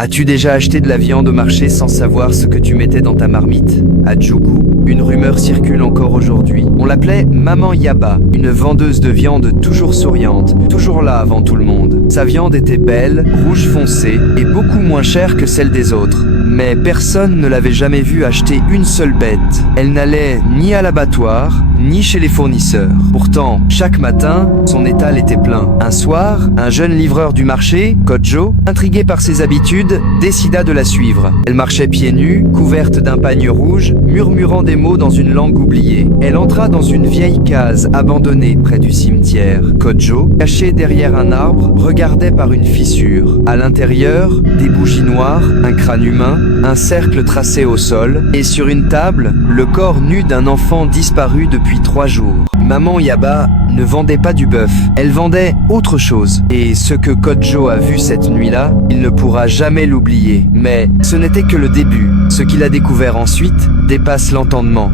As-tu déjà acheté de la viande au marché sans savoir ce que tu mettais dans ta marmite? À Djougou, une rumeur circule encore aujourd'hui. On l'appelait Maman Yaba, une vendeuse de viande toujours souriante, toujours là avant tout le monde. Sa viande était belle, rouge foncé et beaucoup moins chère que celle des autres. Mais personne ne l'avait jamais vue acheter une seule bête. Elle n'allait ni à l'abattoir, ni chez les fournisseurs. Pourtant, chaque matin, son étal était plein. Un soir, un jeune livreur du marché, Kodjo, intrigué par ses habitudes, décida de la suivre. Elle marchait pieds nus, couverte d'un pagne rouge, murmurant des mots dans une langue oubliée. Elle entra dans une vieille case abandonnée près du cimetière. Kodjo, caché derrière un arbre, regardait par une fissure. À l'intérieur, des bougies noires, un crâne humain, un cercle tracé au sol, et sur une table, le corps nu d'un enfant disparu depuis 3 jours. Maman Yaba ne vendait pas du bœuf, elle vendait autre chose. Et ce que Kodjo a vu cette nuit-là, il ne pourra jamais l'oublier. Mais ce n'était que le début. Ce qu'il a découvert ensuite dépasse l'entendement.